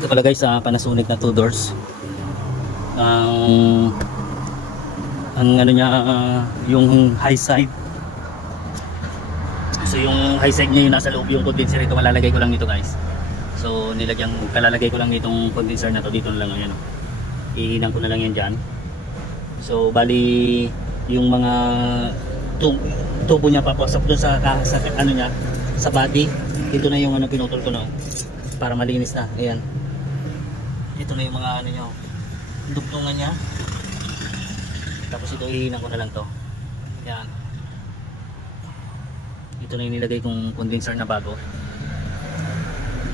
Ito pala guys, Panasonic na 2 doors. Ang ano niya, yung high side. So yung high side niya yung nasa loob, yung condenser. Ito malalagay ko lang nito guys. So kalalagay ko lang itong condenser na to dito na lang. Ayan, ihinang ko na lang yan dyan. So bali yung mga tubo niya papasok doon sa ano niya, sa body. Dito na yung ano, pinutol ko na para malinis na. Ayan, ito na yung mga ano niya, dugtungan niya. Tapos ito ihinang ko na lang to. Yan. Ito na yung nilagay kong condenser na bago.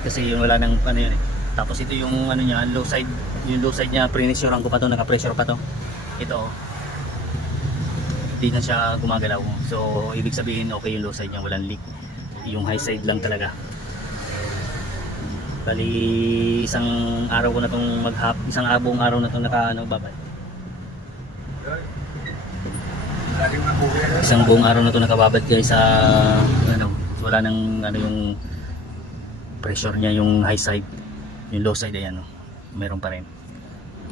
Kasi yun wala nang ano yan eh. Tapos ito yung ano niya, low side. Yung low side niya, pre-pressurean ko pa to, naka-pressure pa to. Ito. Hindi na siya gumagalaw. So ibig sabihin okay yung low side niya, walang leak. Yung high side lang talaga. Bali isang araw ko na tong isang buong araw na tong babay. Isang buong araw na ito nakababad guys sa ano, wala nang ano yung pressure niya, yung high side. Yung low side ayan, meron pa rin.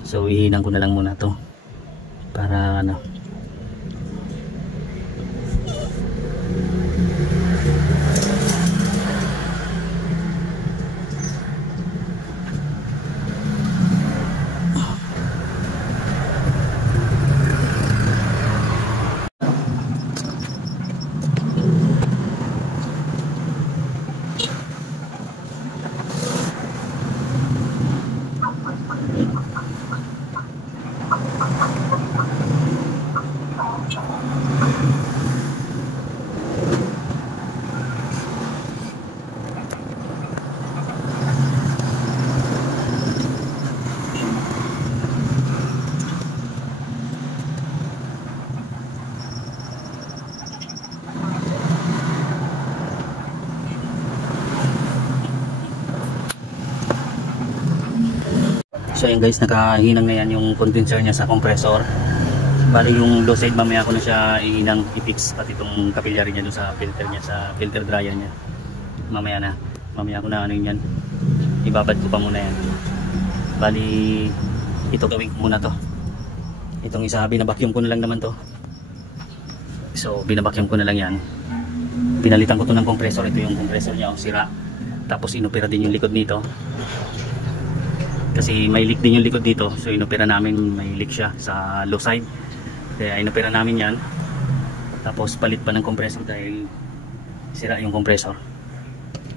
So ihinang ko na lang muna to para ano. So ayan guys, nakahinang na yan yung condenser niya sa compressor. Bali yung low side mamaya ko na siya ihinang i-fix, pati itong capillary niya doon sa filter niya, sa filter dryer niya. Mamaya ko na ano yan, ibabad ko pa muna yan. Bali ito gawin ko muna to. Itong isa binabacuum ko na lang naman to. So binabacuum ko na lang yan. Pinalitan ko to ng compressor. Ito yung compressor niya, sira. Tapos inopera din yung likod nito. Kasi may leak din yung likod dito. So inopera namin, may leak siya sa low side. Kaya inopera namin yan. Tapos palit pa ng compressor dahil sira yung compressor.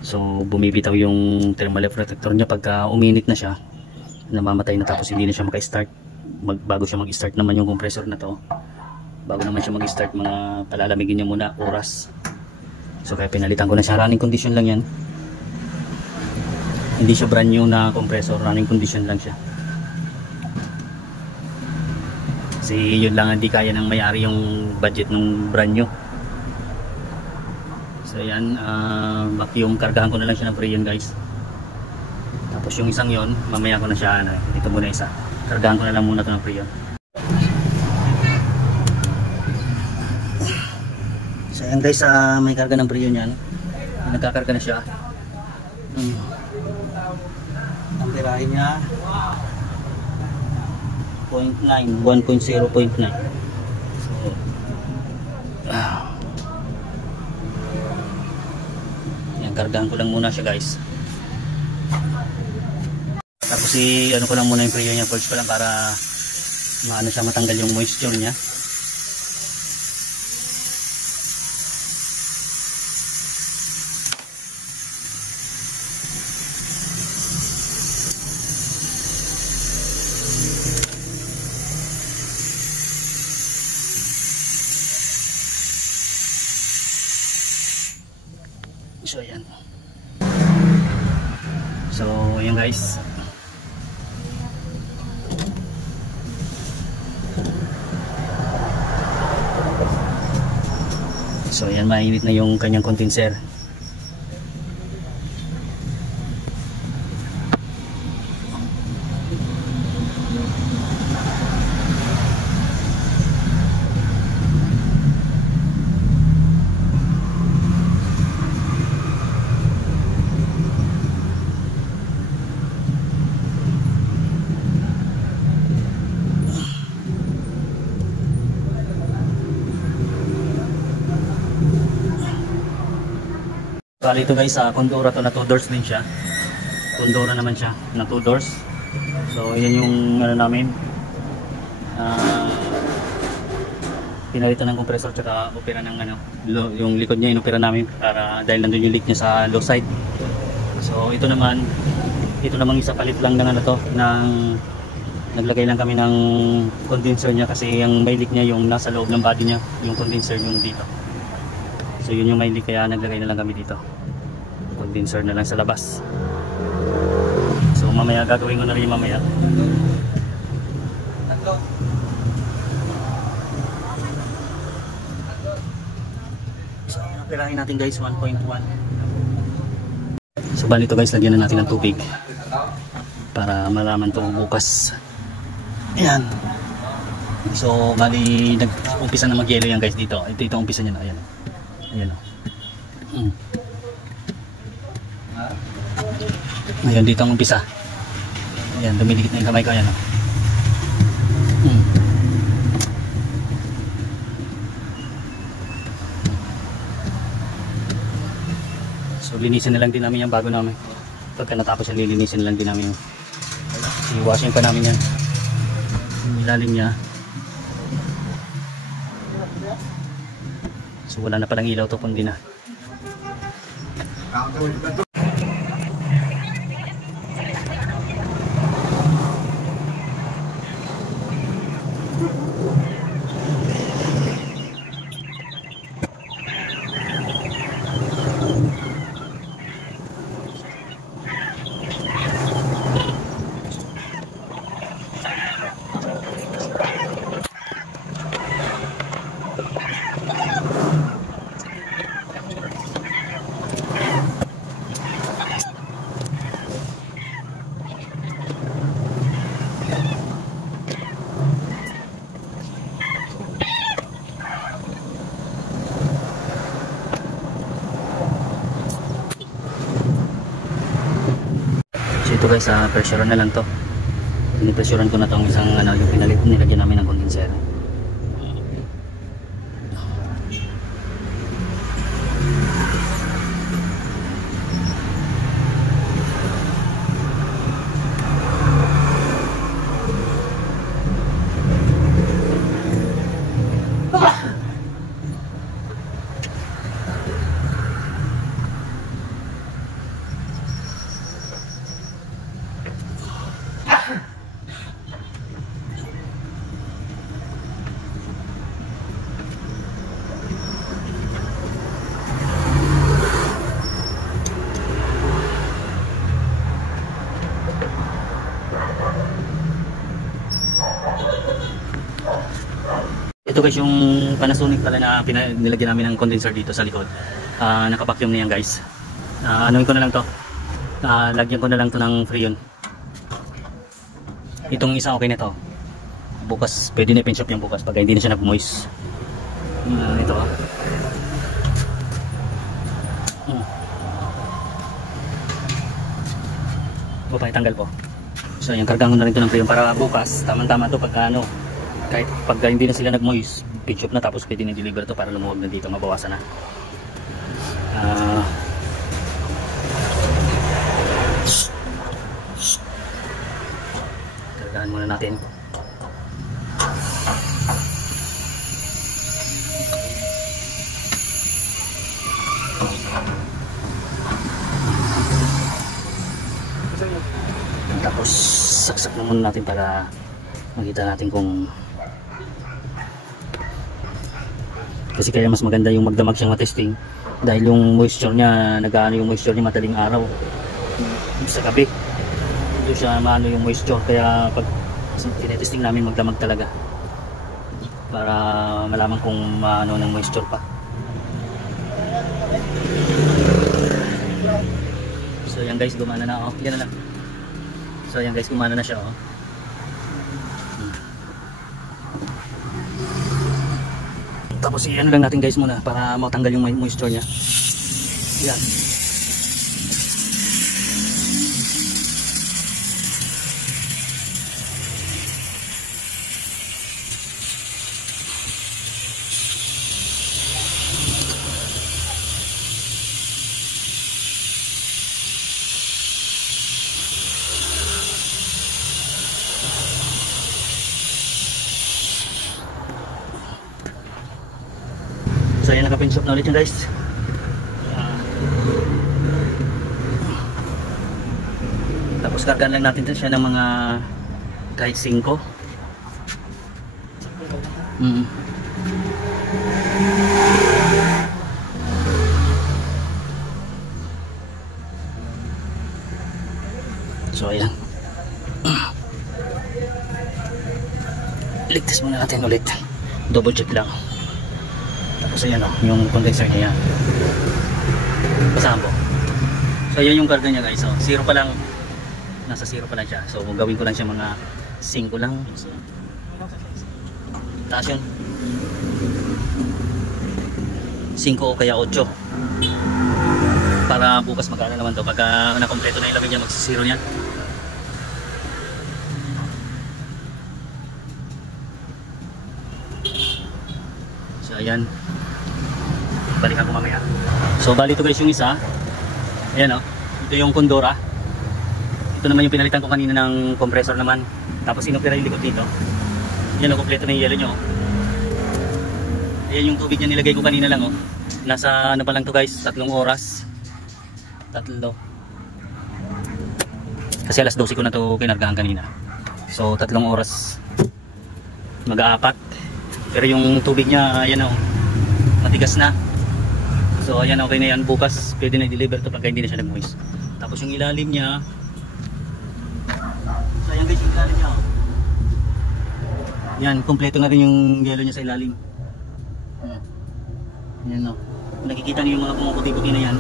So bumibitaw yung thermal protector niya pagka uminit na siya. Namamatay na, tapos hindi na siya maka-start. Bago siya mag-start naman yung compressor na to. Bago naman siya mag-start, mga palalamigin niya muna oras. So kaya pinalitan ko na siya. Running condition lang yan. Hindi siya brand new na compressor, running condition lang siya. Kasi yun lang, hindi kaya ng may-ari yung budget ng brand new. So yan, vacuum, kargahan ko na lang siya ng freon guys. Tapos yung isang yon, mamaya ko na siya, dito muna isa. Kargahan ko na lang muna ito ng freon. So yan guys, may karga ng freon yan. Nagkakarga na siya. Ang tirahin niya 1.0.9. So yan, kargahan ko lang muna siya guys. Tapos ano ko lang muna yung freon niya, pulse ko lang para maano siya, matanggal yung moisture niya. So ayan. So ayan guys. So ayan, mainit na yung kanyang condenser. Bali ito guys, Condura to na 2 doors din siya. Condura naman siya na 2 doors. So yan yung ano namin. Pinalitan ng compressor tsaka opera ng ano, yung likod niya inopera namin para dahil nandun yung leak niya sa low side. So ito naman isa palit lang ng ano to, ng naglagay lang kami ng condenser niya kasi yung may leak niya yung nasa loob ng body niya, yung condenser yung dito. So yun yung may leak kaya naglagay na lang kami dito. Condenser na lang sa labas. So mamaya gagawin ko na rin mamaya. So operahin natin guys 1.1. So bali ito guys, lagyan na natin ng tubig para malaman ito bukas. Ayan. So bali nag-umpisa na mag-yelo yan guys dito. Ito umpisa niya na. Ayan. Ayan o. Ayan dito ang umpisa. Ayan, dumidikit na yung kamay ko. Ayan o. So linisin na lang din namin yan bago namin. Pagka natapos yan, lilinisin na lang din namin yung i-washing pa namin yan. Yung ilalim niya. So wala na palang ilaw to kundi na. Ito guys, pressure na lang to. Pinipressurean ko na tong isang ano, yung pinalit nilagyan namin ng condenser. Ito guys yung Panasonic pala na nilagyan namin ng condenser dito sa likod. Naka-vacuum na yan guys. Anuin ko na lang to. Lagyan ko na lang to ng Freon. Itong isa okay na to. Bukas pwede na i-pinch up yung bukas pag hindi na siya nag-moist. Ito tanggal po. So yung kargaan ko na rin to ng Freon para bukas tama-tama to pagka ano, kahit pag hindi na sila nag-moist, pinch up na tapos pwede na-deliver to para lumuwag na dito, mabawasan na. Kargaan muna natin. Tapos saksak na muna natin para makita natin kung kasi kaya mas maganda yung magdamag siyang matesting dahil yung moisture niya, nag-aano yung moisture niya madaling araw sa gabi doon siya maano yung moisture kaya pag tinetesting namin magdamag talaga para malaman kung maano ng moisture pa. So yan guys, gumana na. Yan na lang. So yan guys, gumana na siya. Tapos i-ano lang natin guys muna para matanggal yung moisture niya. Yan. So ayan, naka-pinch off na ulit yun guys. Tapos kargaan lang natin siya ng mga kahit 5. So ayan. Ligtas muna natin ulit. Double check lang. Tapos ayan o, yung condenser niya yan. Basahan po. So ayan yung karga niya guys. So 0 pa lang. Nasa 0 pa lang siya. So gawin ko lang siya mga 5 lang. Taas yun. 5 o kaya 8. Para bukas magkano naman to. Pagka nakompleto na yung lamin niya, magsisiro niya. So ayan. Balikan ko mamaya. So bali ito guys yung isa. Ayan o. Ito yung Condora. Ito naman yung pinalitan ko kanina ng compressor naman. Tapos inopera yung likod dito. Yan o, kompleto na yung yelo nyo. Ayan yung tubig niya nilagay ko kanina lang o. Nasa ano pa lang to guys, 3 oras. 3. Kasi alas 12 ko na to kinargahan kanina. So 3 oras. Mag-4. Pero yung tubig niya, ayan o. Matigas na. So ayan, okay na yan. Bukas pwede na i-deliver to pagka hindi na siya nag-moist. Tapos yung ilalim niya. So ayan guys, yung ilalim niya o. Yan, kompleto na rin yung yelo niya sa ilalim. Yan o. Kung nakikita niyo yung mga pumuputi-puti na yan,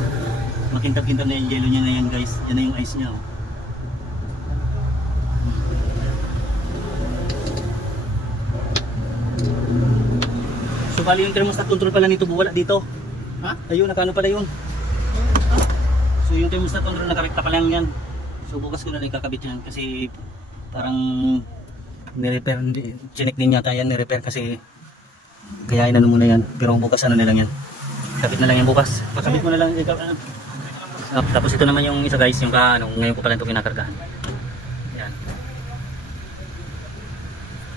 makintab-kintab na yung yelo niya na yan guys. Yan na yung ice niya o. So bali yung thermostat control pala nito wala dito. Ha? Ayun, nakano pala yun. So yung thermostat control nakabit pa pala yan. So bukas ko na rin kakabit yan kasi parang ni-repair, chinek din yata yan, ni-repair kasi kaya inano muna yan. Pero bukas ano na lang yan. Kabit na lang yan bukas. Pagkabit mo na lang. Tapos ito naman yung isa guys, yung ngayon ko pala ito kinakargahan. Yan.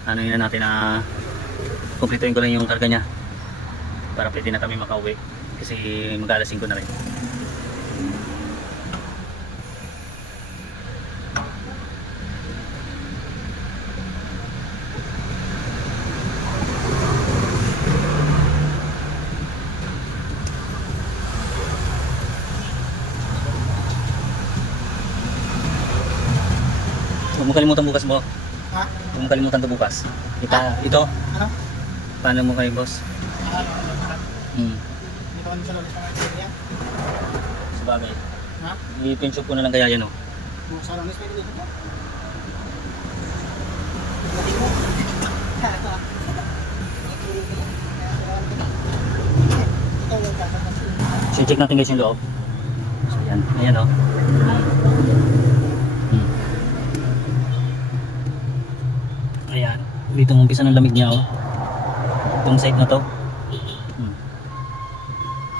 Ano yun na natin na kumpletuin ko lang yung karga niya. Para pwede na kami makauwi. Kasi mag-alas 5 na rin. Huwag mo kalimutan bukas mo. Ha? Huwag mo kalimutan ito bukas. Ito? Ano? Paano mo kayo boss? Dito kami sa loob ng area. Sabagay. Ha? I-pinch ko na lang kaya yan o. Sarang nis pwede dito po? So check natin guys yung loob. So yan. Ayan o. Ayan, dito ang umpisa ng lamig niya oh. Itong side na to.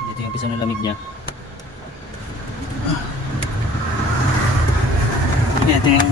Dito yung umpisa ng lamig niya. Ito yung